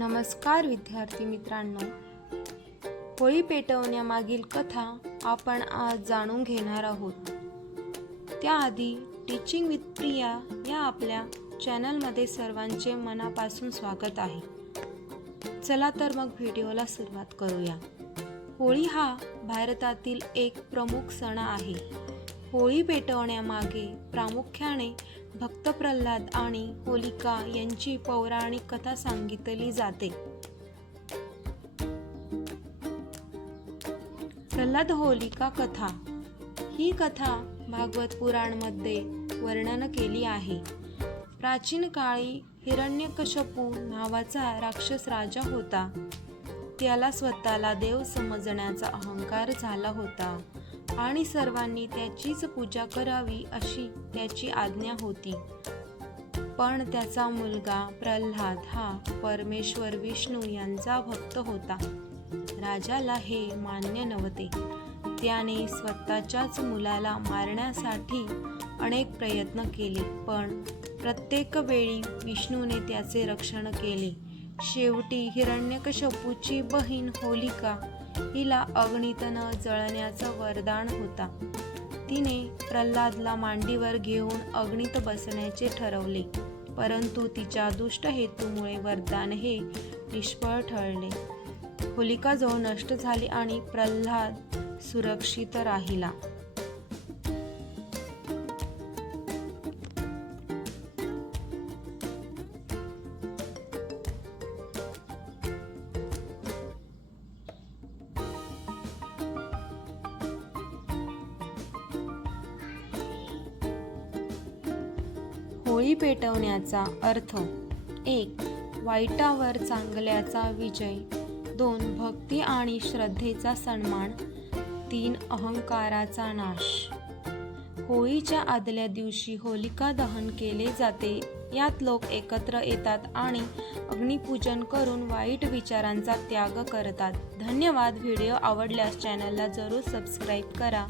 नमस्कार विद्यार्थी मित्रांनो, होळी पेटवण्यामागील कथा आपण आज जाणून घेणार आहोत। त्याआधी टीचिंग विथ प्रिया या आपल्या चॅनलमध्ये सर्वांचे मनापासून स्वागत आहे। चला तर मग व्हिडिओला सुरुवात करूया। होळी हा भारतातील एक प्रमुख सण आहे। होळी पेटवण्यामागे प्रामुख्याने भक्त प्रल्हाद आणि होलिका यांची पौराणिक कथा सांगितली जाते। प्रल्हाद होलिका कथा ही कथा भागवत पुराणमध्ये वर्णन केली आहे। प्राचीन काळी हिरण्यकश्यपू नावाचा राक्षस राजा होता। त्याला स्वतःला देव समजण्याचा अहंकार झाला होता आणि सर्वांनी त्याचीच पूजा करावी अशी त्याची आज्ञा होती। पण त्याचा मुलगा प्रल्हाद हा परमेश्वर विष्णू यांचा भक्त होता। राजाला हे मान्य नव्हते। त्याने स्वतःच्याच मुलाला मारण्यासाठी अनेक प्रयत्न केले, पण प्रत्येक वेळी विष्णूने त्याचे रक्षण केले। शेवटी हिरण्यकश्यपूची बहीण होलिका हिला अग्नीत न जळण्याचं वरदान होता। तिने प्रल्हादला मांडीवर घेऊन अग्नीत बसण्याचे ठरवले, परंतु तिच्या दुष्ट हेतूमुळे वरदान हे निष्फळ ठरले। होलिका जळून नष्ट झाली आणि प्रल्हाद सुरक्षित राहिला। होळी पेटवण्याचा अर्थ: 1. वाईटावर चांगल्याचा विजय. 2. भक्ती आणि श्रद्धेचा सन्मान. 3. अहंकाराचा नाश. होळीच्या आदल्या दिवशी होलिका दहन केले जाते। यात लोक एकत्र येतात आणि अग्निपूजन करून वाईट विचारांचा त्याग करतात। धन्यवाद। व्हिडिओ आवडल्यास चॅनलला जरूर सबस्क्राईब करा।